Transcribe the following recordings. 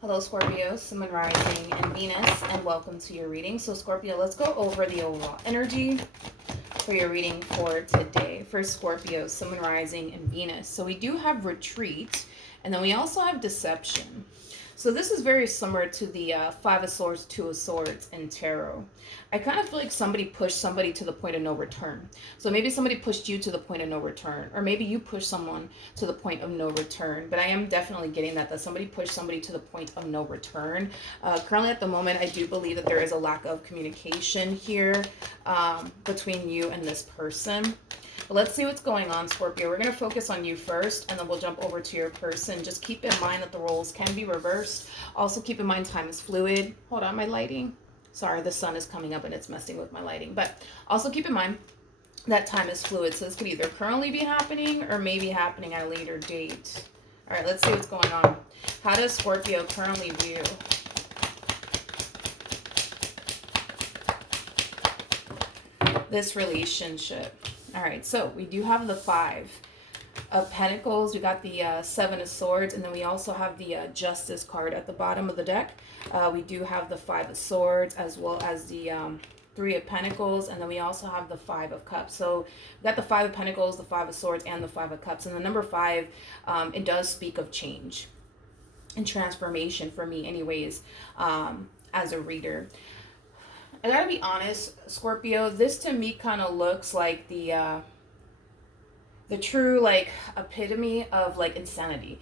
Hello, Scorpio, Sun, Rising, and Venus, and welcome to your reading. So, Scorpio, let's go over the overall energy for your reading for today for Scorpio, Sun, Rising, and Venus. So, we do have retreat, and then we also have deception. So this is very similar to the Five of Swords, Two of Swords, and Tarot. I kind of feel like somebody pushed somebody to the point of no return. So maybe somebody pushed you to the point of no return, or maybe you pushed someone to the point of no return. But I am definitely getting that somebody pushed somebody to the point of no return. Currently at the moment, I do believe that there is a lack of communication here between you and this person. But let's see what's going on, Scorpio. We're going to focus on you first, and then we'll jump over to your person. Just keep in mind that the roles can be reversed. Also, keep in mind time is fluid. Hold on, my lighting. Sorry, the sun is coming up and it's messing with my lighting. But also keep in mind that time is fluid. So this could either currently be happening or maybe happening at a later date. All right, let's see what's going on. How does Scorpio currently view this relationship? All right, so we do have the Five of Pentacles. We got the Seven of Swords, and then we also have the Justice card at the bottom of the deck. We do have the Five of Swords as well as the Three of Pentacles, and then we also have the Five of Cups. So we got the Five of Pentacles, the Five of Swords, and the Five of Cups. And the number 5, it does speak of change and transformation for me anyways, as a reader. I gotta be honest, Scorpio, this to me kind of looks like the true like epitome of like insanity.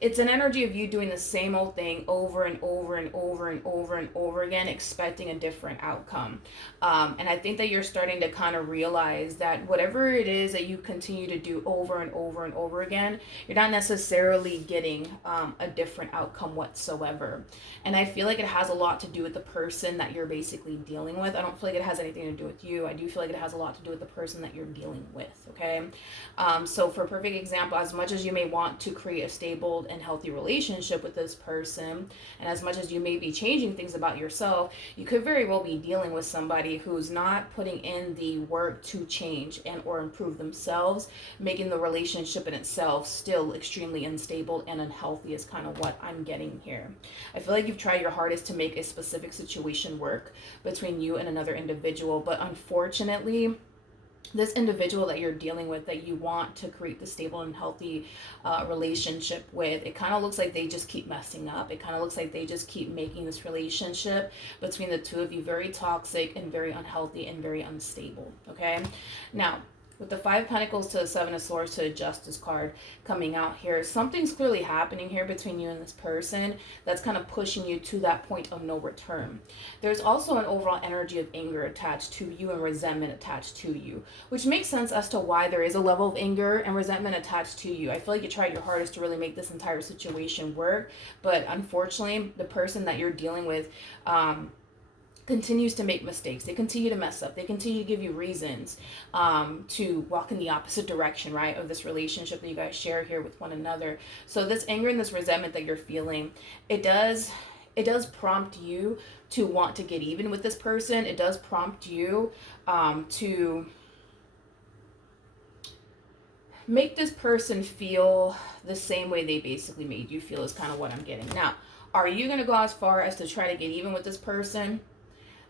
It's an energy of you doing the same old thing over and over and over and over and over again, expecting a different outcome. And I think that you're starting to kind of realize that whatever it is that you continue to do over and over and over again, you're not necessarily getting a different outcome whatsoever. And I feel like it has a lot to do with the person that you're basically dealing with. I don't feel like it has anything to do with you. I do feel like it has a lot to do with the person that you're dealing with, okay? So for a perfect example, as much as you may want to create a stable and healthy relationship with this person, and as much as you may be changing things about yourself, you could very well be dealing with somebody who's not putting in the work to change and or improve themselves, making the relationship in itself still extremely unstable and unhealthy is kind of what I'm getting here. I feel like you've tried your hardest to make a specific situation work between you and another individual, but unfortunately this individual that you're dealing with, that you want to create the stable and healthy relationship with, it kind of looks like they just keep messing up. It kind of looks like they just keep making this relationship between the two of you very toxic and very unhealthy and very unstable, okay? Now, with the Five of Pentacles to the Seven of Swords to the Justice card coming out here, something's clearly happening here between you and this person that's kind of pushing you to that point of no return. There's also an overall energy of anger attached to you and resentment attached to you, which makes sense as to why there is a level of anger and resentment attached to you. I feel like you tried your hardest to really make this entire situation work, but unfortunately, the person that you're dealing with, continues to make mistakes. They continue to mess up. They continue to give you reasons to walk in the opposite direction, right, of this relationship that you guys share here with one another. So this anger and this resentment that you're feeling, it does prompt you to want to get even with this person. It does prompt you to make this person feel the same way they basically made you feel, is kind of what I'm getting. Now, are you going to go as far as to try to get even with this person?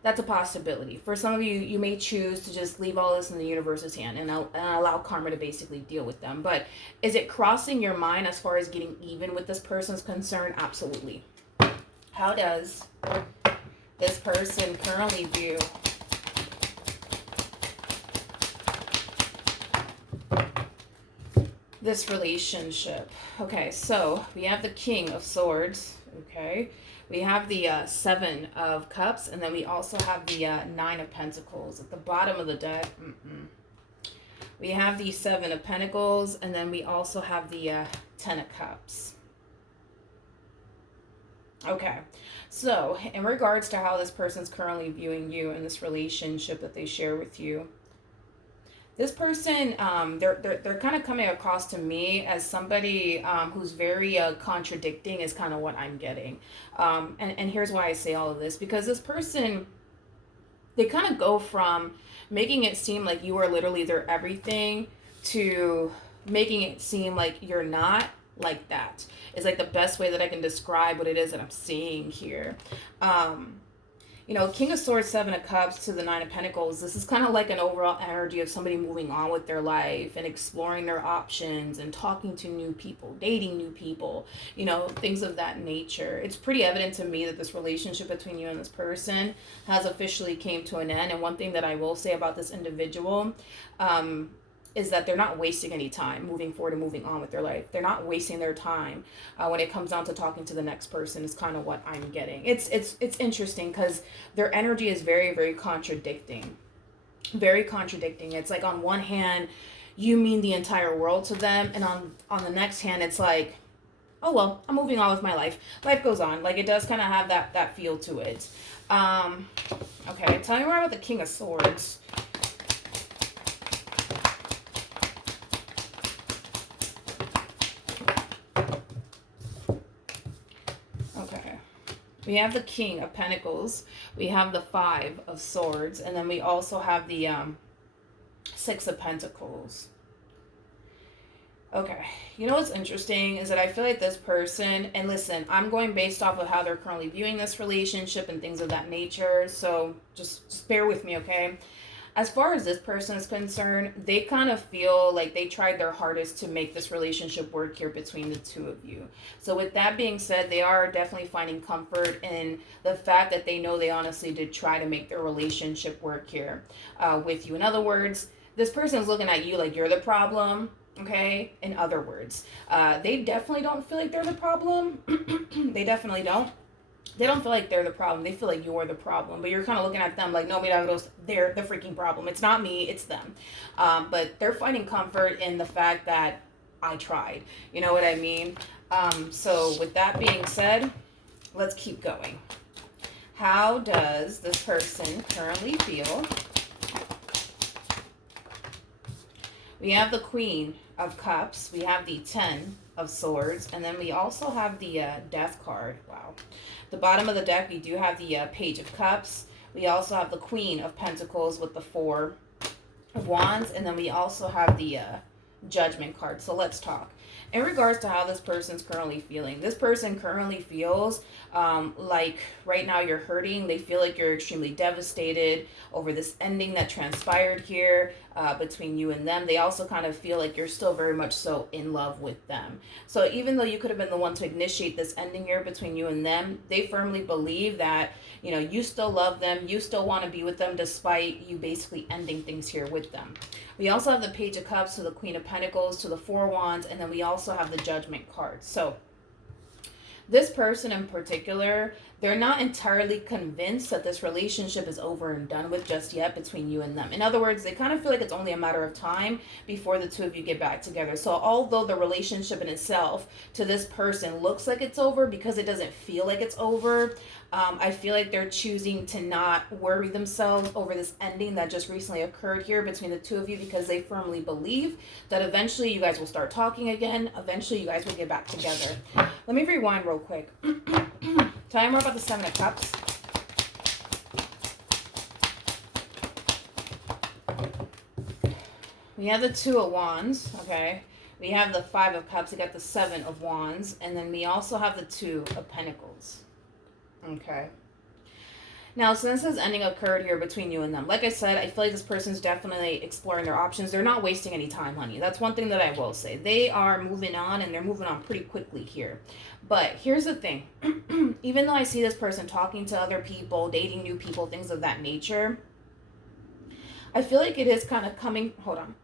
That's a possibility. For some of you, you may choose to just leave all this in the universe's hand and allow karma to basically deal with them. But is it crossing your mind as far as getting even with this person's concerned? Absolutely. How does this person currently view this relationship? Okay, so we have the King of Swords, okay? We have the Seven of Cups, and then we also have the Nine of Pentacles. At the bottom of the deck, we have the Seven of Pentacles, and then we also have the Ten of Cups. Okay, so in regards to how this person's currently viewing you in this relationship that they share with you, this person, they're kind of coming across to me as somebody who's very contradicting, is kind of what I'm getting. And here's why I say all of this. Because this person, they kind of go from making it seem like you are literally their everything to making it seem like you're not like that. It's like the best way that I can describe what it is that I'm seeing here. King of Swords, Seven of Cups to the Nine of Pentacles, this is kind of like an overall energy of somebody moving on with their life and exploring their options and talking to new people, dating new people, things of that nature. It's pretty evident to me that this relationship between you and this person has officially came to an end. And one thing that I will say about this individual, is that they're not wasting any time moving forward and moving on with their life. They're not wasting their time when it comes down to talking to the next person is kind of what I'm getting. It's interesting because their energy is very, very contradicting. Very contradicting. It's like on one hand, you mean the entire world to them, and on the next hand, it's like, oh well, I'm moving on with my life. Life goes on. Like it does kind of have that feel to it. Okay, tell me more about the King of Swords. We have the King of Pentacles, we have the Five of Swords, and then we also have the Six of Pentacles. Okay, what's interesting is that I feel like this person, and listen, I'm going based off of how they're currently viewing this relationship and things of that nature, so just bear with me, okay? As far as this person is concerned, they kind of feel like they tried their hardest to make this relationship work here between the two of you. So with that being said, they are definitely finding comfort in the fact that they know they honestly did try to make their relationship work here with you. In other words, this person is looking at you like you're the problem. Okay, in other words, they definitely don't feel like they're the problem. They definitely don't. They don't feel like they're the problem. They feel like you're the problem. But you're kind of looking at them like, no, milagros, they're the freaking problem. It's not me, it's them. But they're finding comfort in the fact that I tried. You know what I mean? So with that being said, let's keep going. How does this person currently feel? We have the Queen of Cups. We have the Ten of Swords. And then we also have the Death card. Wow. The bottom of the deck, we do have the Page of Cups. We also have the Queen of Pentacles with the Four of Wands. And then we also have the Judgment card. So let's talk. In regards to how this person's currently feeling, this person currently feels like right now you're hurting. They feel like you're extremely devastated over this ending that transpired here between you and them. They also kind of feel like you're still very much so in love with them. So even though you could have been the one to initiate this ending here between you and them, they firmly believe that, you still love them. You still want to be with them despite you basically ending things here with them. We also have the Page of Cups to the Queen of Pentacles to the Four of Wands, and then we also have the Judgment card. So this person in particular, they're not entirely convinced that this relationship is over and done with just yet between you and them. In other words, they kind of feel like it's only a matter of time before the two of you get back together. So although the relationship in itself to this person looks like it's over, because it doesn't feel like it's over, I feel like they're choosing to not worry themselves over this ending that just recently occurred here between the two of you, because they firmly believe that eventually you guys will start talking again. Eventually you guys will get back together. Let me rewind real quick. Tell me more about the Seven of Cups. We have the Two of Wands, okay? We have the Five of Cups. We got the Seven of Wands. And then we also have the Two of Pentacles. Okay. Now, since this ending occurred here between you and them, like I said, I feel like this person's definitely exploring their options. They're not wasting any time, honey. That's one thing that I will say. They are moving on, and they're moving on pretty quickly here. But here's the thing. Even though I see this person talking to other people, dating new people, things of that nature, I feel like it is kind of coming... Hold on.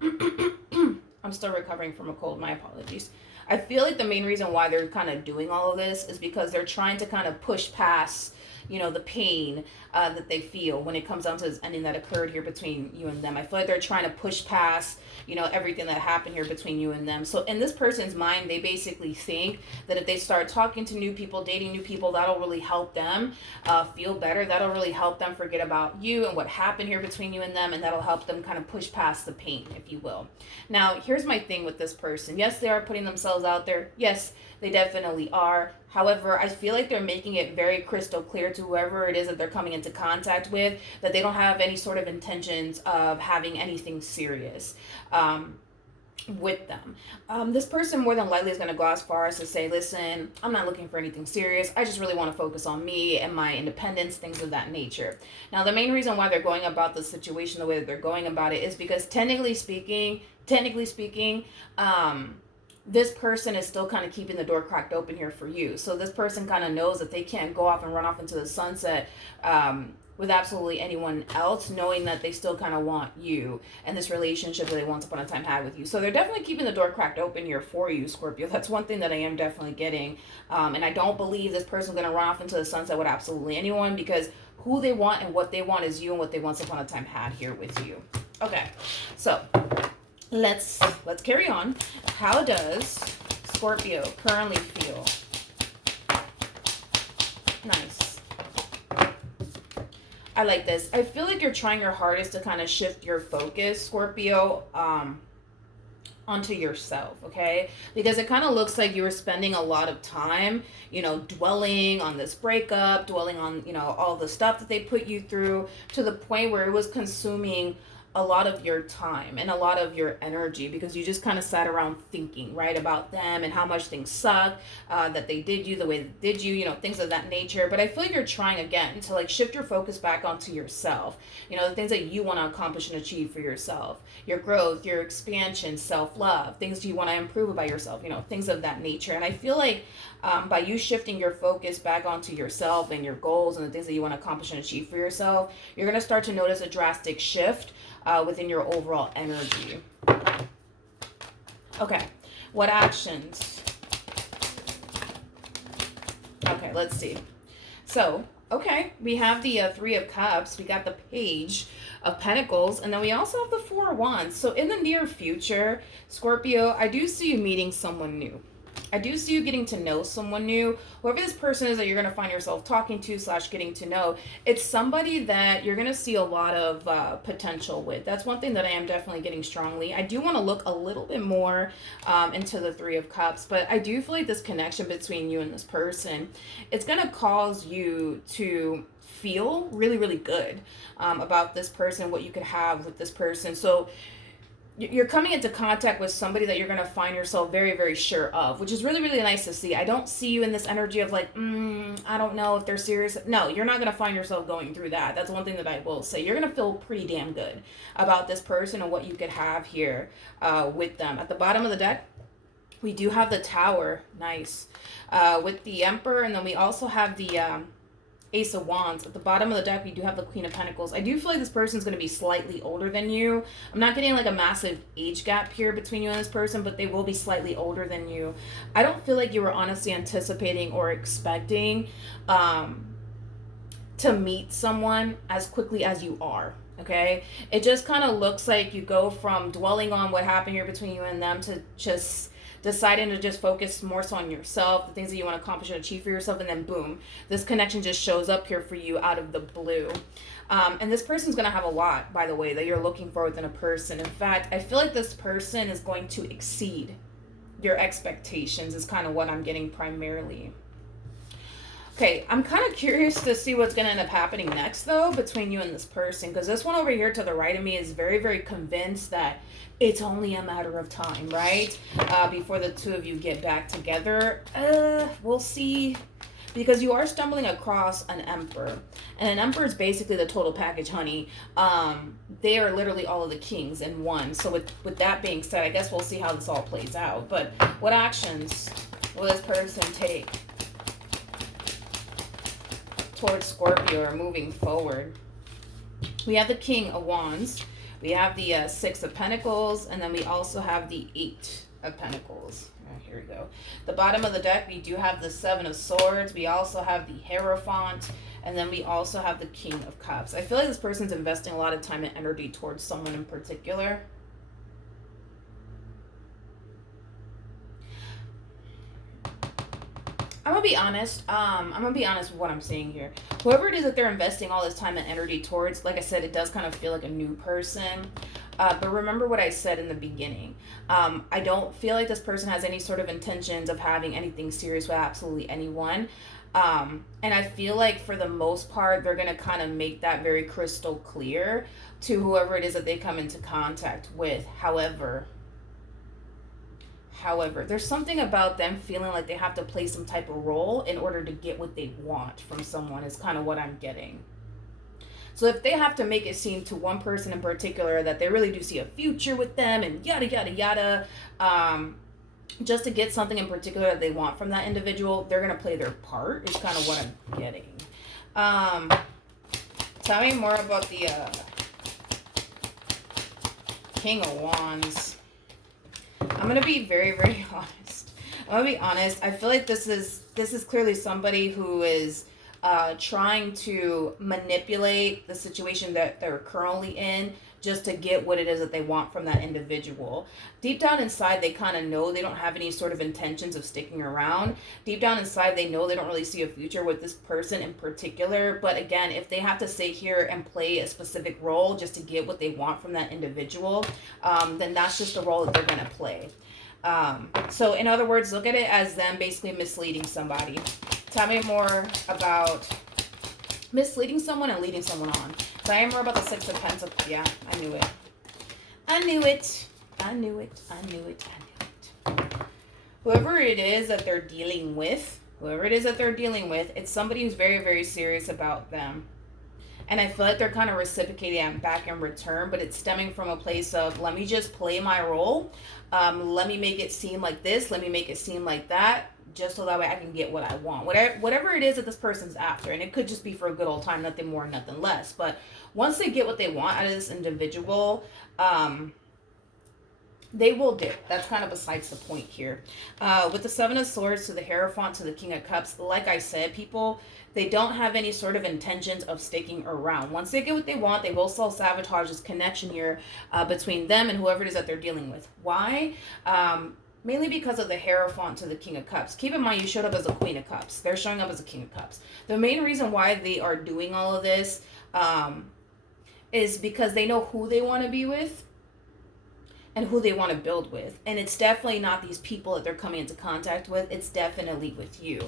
I'm still recovering from a cold. My apologies. I feel like the main reason why they're kind of doing all of this is because they're trying to kind of push past, the pain that they feel when it comes down to this ending that occurred here between you and them. I feel like they're trying to push past, everything that happened here between you and them. So in this person's mind, they basically think that if they start talking to new people, dating new people, that'll really help them feel better. That'll really help them forget about you and what happened here between you and them, and that'll help them kind of push past the pain, if you will. Now, here's my thing with this person. Yes, they are putting themselves out there. Yes, they definitely are. However, I feel like they're making it very crystal clear to whoever it is that they're coming into contact with that they don't have any sort of intentions of having anything serious. with them. This person more than likely is going to go as far as to say, listen, I'm not looking for anything serious. I just really want to focus on me and my independence, things of that nature. Now, the main reason why they're going about the situation the way that they're going about it is because technically speaking, this person is still kind of keeping the door cracked open here for you. So this person kind of knows that they can't go off and run off into the sunset with absolutely anyone else, knowing that they still kind of want you and this relationship that they once upon a time had with you. So they're definitely keeping the door cracked open here for you, Scorpio. That's one thing that I am definitely getting. And I don't believe this person's going to run off into the sunset with absolutely anyone, because who they want and what they want is you and what they once upon a time had here with you. Okay, so let's carry on. How does Scorpio currently feel? Nice. I like this. I feel like you're trying your hardest to kind of shift your focus, Scorpio, onto yourself, okay? Because it kind of looks like you were spending a lot of time, dwelling on this breakup, dwelling on, all the stuff that they put you through, to the point where it was consuming a lot of your time and a lot of your energy, because you just kind of sat around thinking, right, about them and how much things suck, that they did you the way they did you, things of that nature. But I feel like you're trying again to like shift your focus back onto yourself, the things that you want to accomplish and achieve for yourself, your growth, your expansion, self-love, things you want to improve about yourself, things of that nature. And I feel like by you shifting your focus back onto yourself and your goals and the things that you want to accomplish and achieve for yourself, you're going to start to notice a drastic shift within your overall energy. Okay, what actions? Okay, let's see. So, okay, we have the Three of Cups, we got the Page of Pentacles, and then we also have the Four of Wands. So in the near future, Scorpio, I do see you meeting someone new. I do see you getting to know someone new. Whoever this person is that you're going to find yourself talking to / getting to know, it's somebody that you're going to see a lot of potential with. That's one thing that I am definitely getting strongly. I do want to look a little bit more into the Three of Cups, but I do feel like this connection between you and this person, it's going to cause you to feel really, really good about this person, what you could have with this person. So you're coming into contact with somebody that you're going to find yourself very, very sure of, which is really, really nice to see. I don't see you in this energy of like, I don't know if they're serious. No, you're not going to find yourself going through that. That's one thing that I will say. You're going to feel pretty damn good about this person and what you could have here with them. At the bottom of the deck, we do have the Tower. Nice. With the Emperor, and then we also have the Ace of Wands. At the bottom of the deck, we do have the Queen of Pentacles. I do feel like this person's going to be slightly older than you. I'm not getting like a massive age gap here between you and this person, but they will be slightly older than you. I don't feel like you were honestly anticipating or expecting to meet someone as quickly as you are. Okay? It just kind of looks like you go from dwelling on what happened here between you and them to just deciding to just focus more so on yourself, the things that you want to accomplish and achieve for yourself, and then boom, this connection just shows up here for you out of the blue. And this person's going to have a lot, by the way, that you're looking for within a person. In fact, I feel like this person is going to exceed your expectations, is kind of what I'm getting primarily. Okay, I'm kind of curious to see what's going to end up happening next, though, between you and this person, because this one over here to the right of me is very, very convinced that it's only a matter of time, right? Before the two of you get back together. We'll see. Because you are stumbling across an Emperor. And an Emperor is basically the total package, honey. They are literally all of the kings in one. So with that being said, I guess we'll see how this all plays out. But what actions will this person take towards Scorpio or moving forward? We have the King of Wands. We have the Six of Pentacles, and then we also have the Eight of Pentacles. Here we go. The bottom of the deck, we do have the Seven of Swords. We also have the Hierophant, and then we also have the King of Cups. I feel like this person's investing a lot of time and energy towards someone in particular. I'm gonna be honest. I'm gonna be honest with what I'm saying here. Whoever it is that they're investing all this time and energy towards, like I said, it does kind of feel like a new person. But remember what I said in the beginning. I don't feel like this person has any sort of intentions of having anything serious with absolutely anyone. And I feel like for the most part, they're gonna kind of make that very crystal clear to whoever it is that they come into contact with. However, However, there's something about them feeling like they have to play some type of role in order to get what they want from someone, is kind of what I'm getting. So if they have to make it seem to one person in particular that they really do see a future with them and yada, yada, yada, just to get something in particular that they want from that individual, they're going to play their part, is kind of what I'm getting. Tell me more about the King of Wands. I'm going to be very, very honest. I'm going to be honest. I feel like this is clearly somebody who is trying to manipulate the situation that they're currently in just to get what it is that they want from that individual. Deep down inside, they kind of know they don't have any sort of intentions of sticking around. Deep down inside, they know they don't really see a future with this person in particular. But again, if they have to stay here and play a specific role just to get what they want from that individual, then that's just the role that they're going to play. So in other words, look at it as them basically misleading somebody. Tell me more about misleading someone and leading someone on. So I am more about the Six of Pentacles. Yeah, I knew it. I knew it. I knew it. I knew it. I knew it. Whoever it is that they're dealing with, it's somebody who's very, very serious about them. And I feel like they're kind of reciprocating back in return, but it's stemming from a place of, let me just play my role. Let me make it seem like this. Let me make it seem like that, just so that way I can get what I want. Whatever it is that this person's after. And it could just be for a good old time, nothing more, nothing less. But once they get what they want out of this individual, they will dip. That's kind of besides the point here. With the Seven of Swords to the Hierophant to the King of Cups, like I said, people, they don't have any sort of intentions of sticking around. Once they get what they want, they will self-sabotage this connection here between them and whoever it is that they're dealing with. Why? Mainly because of the Hierophant to the King of Cups. Keep in mind, you showed up as a Queen of Cups. They're showing up as a King of Cups. The main reason why they are doing all of this is because they know who they want to be with and who they want to build with. And it's definitely not these people that they're coming into contact with. It's definitely with you.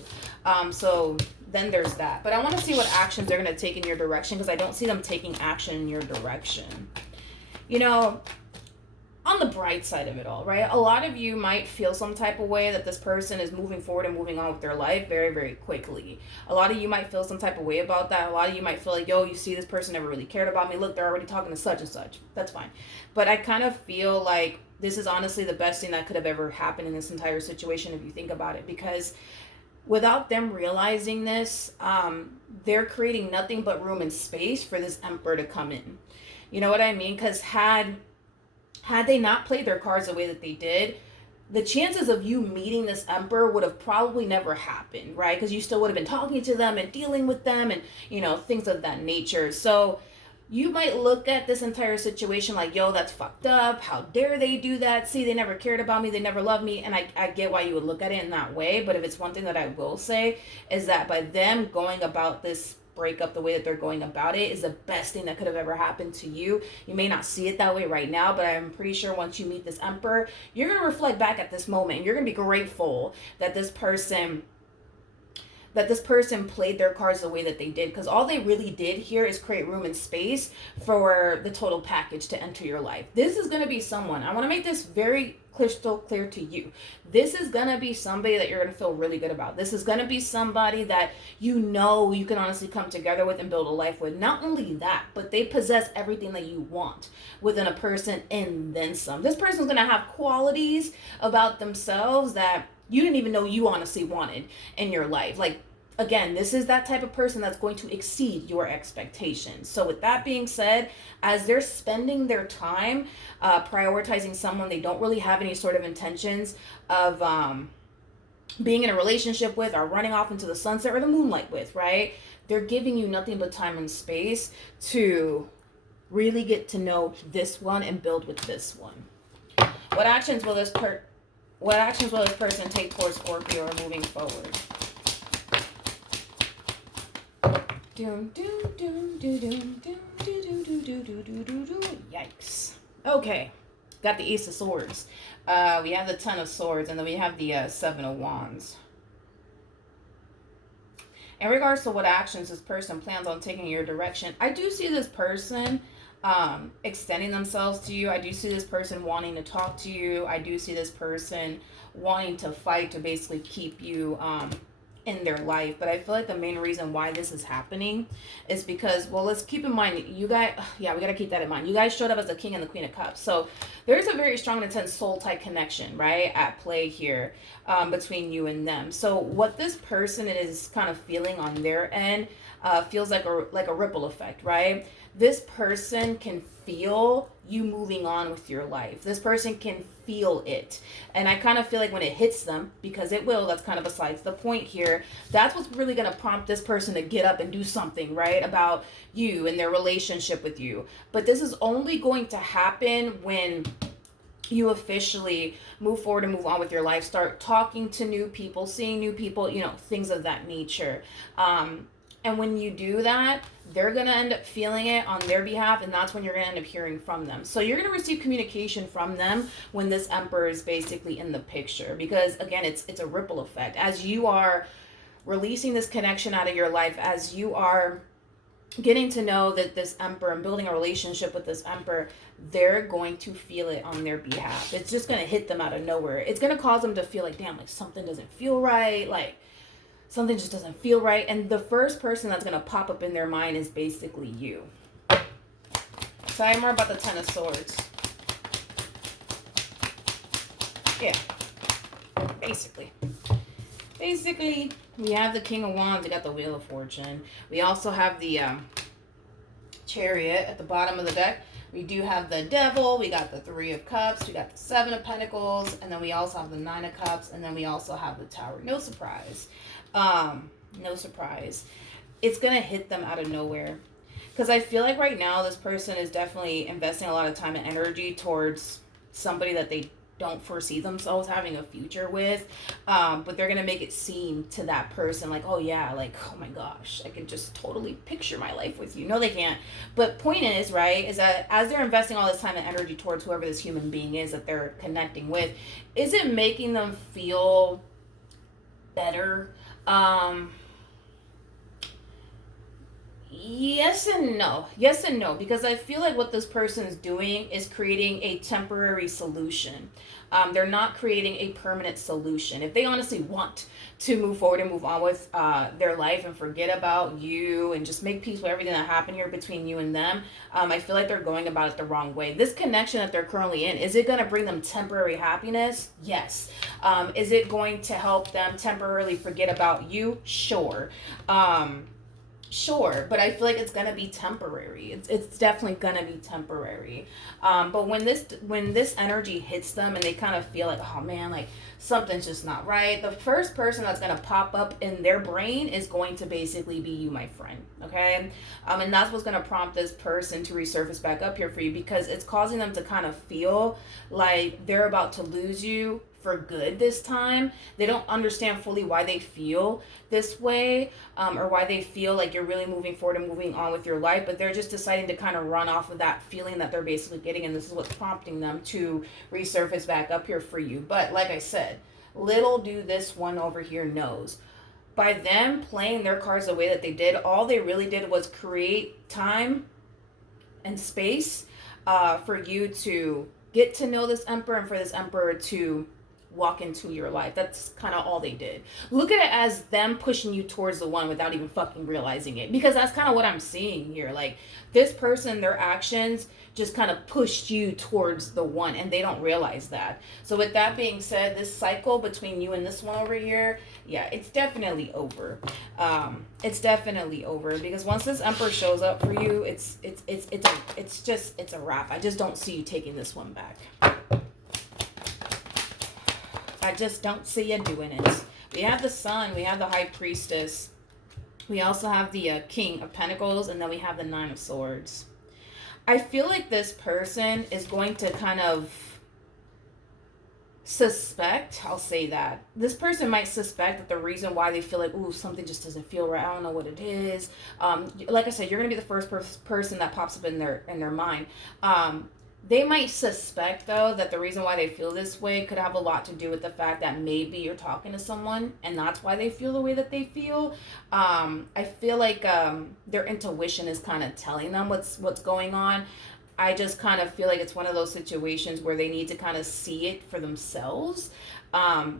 So then there's that. But I want to see what actions they're going to take in your direction, because I don't see them taking action in your direction. You know, on the bright side of it all, right? A lot of you might feel some type of way that this person is moving forward and moving on with their life very, very quickly. A lot of you might feel some type of way about that. A lot of you might feel like, yo, you see, this person never really cared about me. Look, they're already talking to such and such. That's fine. But I kind of feel like this is honestly the best thing that could have ever happened in this entire situation, if you think about it. Because without them realizing this, they're creating nothing but room and space for this Emperor to come in. You know what I mean? Because had they not played their cards the way that they did, the chances of you meeting this Emperor would have probably never happened, right? Because you still would have been talking to them and dealing with them and, you know, things of that nature. So you might look at this entire situation like, yo, that's fucked up. How dare they do that? See, they never cared about me. They never loved me. And I get why you would look at it in that way. But if it's one thing that I will say is that by them going about this breakup the way that they're going about it is the best thing that could have ever happened to you. You may not see it that way right now, but I'm pretty sure once you meet this Emperor, you're going to reflect back at this moment and you're going to be grateful that this person played their cards the way that they did, because all they really did here is create room and space for the total package to enter your life. This is going to be someone, I want to make this very crystal clear to you. This is going to be somebody that you're going to feel really good about. This is going to be somebody that you know you can honestly come together with and build a life with. Not only that, but they possess everything that you want within a person and then some. This person's going to have qualities about themselves that you didn't even know you honestly wanted in your life. Like, again, this is that type of person that's going to exceed your expectations. So with that being said, as they're spending their time prioritizing someone they don't really have any sort of intentions of being in a relationship with or running off into the sunset or the moonlight with, right? They're giving you nothing but time and space to really get to know this one and build with this one. What actions will this person take towards Scorpio or moving forward? Yikes. Okay. Got the Ace of Swords. We have the Ten of Swords, and then we have the Seven of Wands. In regards to what actions this person plans on taking in your direction, I do see this person extending themselves to you. I do see this person wanting to talk to you. I do see this person wanting to fight to basically keep you in their life. But I feel like the main reason why this is happening is because, well, let's keep in mind, you guys, yeah, we got to keep that in mind. You guys showed up as the King and the Queen of Cups. So there's a very strong and intense soul type connection, right, at play here between you and them. So what this person is kind of feeling on their end feels like a ripple effect, right? This person can feel you moving on with your life. This person can feel it. And I kind of feel like when it hits them, because it will, that's kind of besides the point here, that's what's really going to prompt this person to get up and do something, right, about you and their relationship with you. But this is only going to happen when you officially move forward and move on with your life, start talking to new people, seeing new people, things of that nature. And when you do that, they're going to end up feeling it on their behalf, and that's when you're going to end up hearing from them. So you're going to receive communication from them when this Emperor is basically in the picture, because again, it's a ripple effect. As you are releasing this connection out of your life, as you are getting to know that this Emperor and building a relationship with this Emperor, they're going to feel it on their behalf. It's just going to hit them out of nowhere. It's going to cause them to feel like, damn, like something doesn't feel right, like something just doesn't feel right. And the first person that's going to pop up in their mind is basically you. Tell me more about the Ten of Swords. Yeah. Basically, we have the King of Wands. We got the Wheel of Fortune. We also have the Chariot at the bottom of the deck. We do have the Devil. We got the Three of Cups. We got the Seven of Pentacles. And then we also have the Nine of Cups. And then we also have the Tower. No surprise. No surprise. It's going to hit them out of nowhere. Because I feel like right now this person is definitely investing a lot of time and energy towards somebody that they don't foresee themselves having a future with, but they're gonna make it seem to that person like, oh yeah, like, oh my gosh, I can just totally picture my life with you. No, they can't. But point is, right, is that as they're investing all this time and energy towards whoever this human being is that they're connecting with, is it making them feel better? Yes and no. Yes and no. Because I feel like what this person is doing is creating a temporary solution. They're not creating a permanent solution. If they honestly want to move forward and move on with their life and forget about you and just make peace with everything that happened here between you and them, I feel like they're going about it the wrong way. This connection that they're currently in, is it going to bring them temporary happiness? Yes. Is it going to help them temporarily forget about you? Sure. Sure, but I feel like it's gonna be temporary. It's definitely gonna be temporary. But when this energy hits them and they kind of feel like, oh man, like something's just not right, the first person that's gonna pop up in their brain is going to basically be you, my friend. Okay, and that's what's gonna prompt this person to resurface back up here for you, because it's causing them to kind of feel like they're about to lose you for good this time. They don't understand fully why they feel this way, or why they feel like you're really moving forward and moving on with your life, but they're just deciding to kind of run off of that feeling that they're basically getting, and this is what's prompting them to resurface back up here for you. But like I said, little do this one over here knows, by them playing their cards the way that they did, all they really did was create time and space for you to get to know this Emperor and for this Emperor to walk into your life. That's kind of all they did. Look at it as them pushing you towards the one without even fucking realizing it, because that's kind of what I'm seeing here. Like, this person, their actions just kind of pushed you towards the one, and they don't realize that. So with that being said, this cycle between you and this one over here, yeah, it's definitely over. It's definitely over, because once this Emperor shows up for you, it's a wrap. I just don't see you taking this one back. I just don't see you doing it. We have the Sun, we have the High Priestess, we also have the King of Pentacles, and then we have the Nine of Swords. I feel like this person is going to kind of suspect, I'll say that. This person might suspect that the reason why they feel like, ooh, something just doesn't feel right, I don't know what it is. Like I said, you're going to be the first person that pops up in their mind. They might suspect, though, that the reason why they feel this way could have a lot to do with the fact that maybe you're talking to someone and that's why they feel the way that they feel. I feel like their intuition is kind of telling them what's going on. I just kind of feel like it's one of those situations where they need to kind of see it for themselves.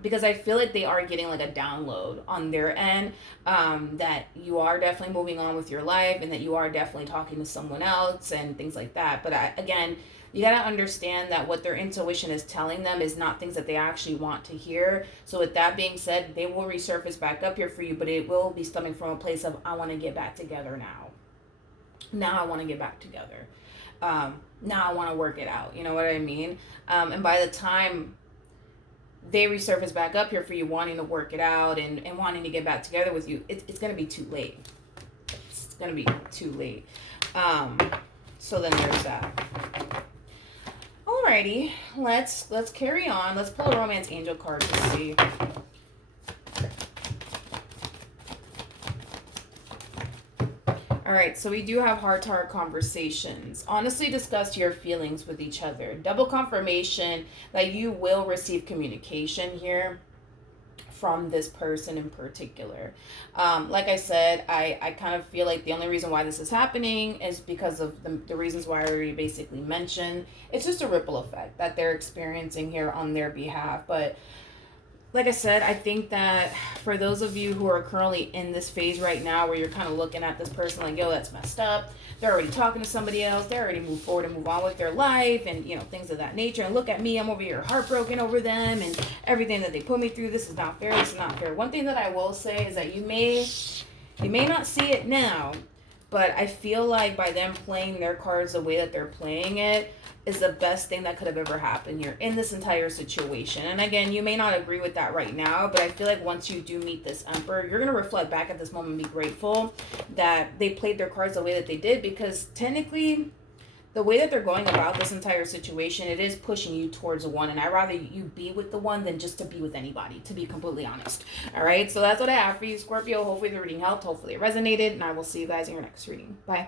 Because I feel like they are getting like a download on their end, that you are definitely moving on with your life and that you are definitely talking to someone else and things like that. But again, you got to understand that what their intuition is telling them is not things that they actually want to hear. So with that being said, they will resurface back up here for you, but it will be stemming from a place of, I want to get back together now. Now I want to get back together. Now I want to work it out. You know what I mean? And by the time they resurface back up here for you wanting to work it out and wanting to get back together with you, it's going to be too late. It's going to be too late. So then there's that. Alrighty, let's carry on. Let's pull a romance angel card to see. All right, so we do have heart-to-heart conversations. Honestly discuss your feelings with each other. Double confirmation that you will receive communication here from this person in particular. Like I said, I kind of feel like the only reason why this is happening is because of the reasons why I already basically mentioned. It's just a ripple effect that they're experiencing here on their behalf. But like I said, I think that for those of you who are currently in this phase right now where you're kind of looking at this person like, yo, that's messed up. They're already talking to somebody else. They're already moved forward and move on with their life and, you know, things of that nature. And look at me. I'm over here heartbroken over them and everything that they put me through. This is not fair. This is not fair. One thing that I will say is that you may not see it now, but I feel like by them playing their cards the way that they're playing it is the best thing that could have ever happened here in this entire situation. And again, you may not agree with that right now, but I feel like once you do meet this Emperor, you're going to reflect back at this moment and be grateful that they played their cards the way that they did, because technically the way that they're going about this entire situation, it is pushing you towards a one. And I'd rather you be with the one than just to be with anybody, to be completely honest. All right, so that's what I have for you, Scorpio. Hopefully the reading helped. Hopefully it resonated. And I will see you guys in your next reading. Bye.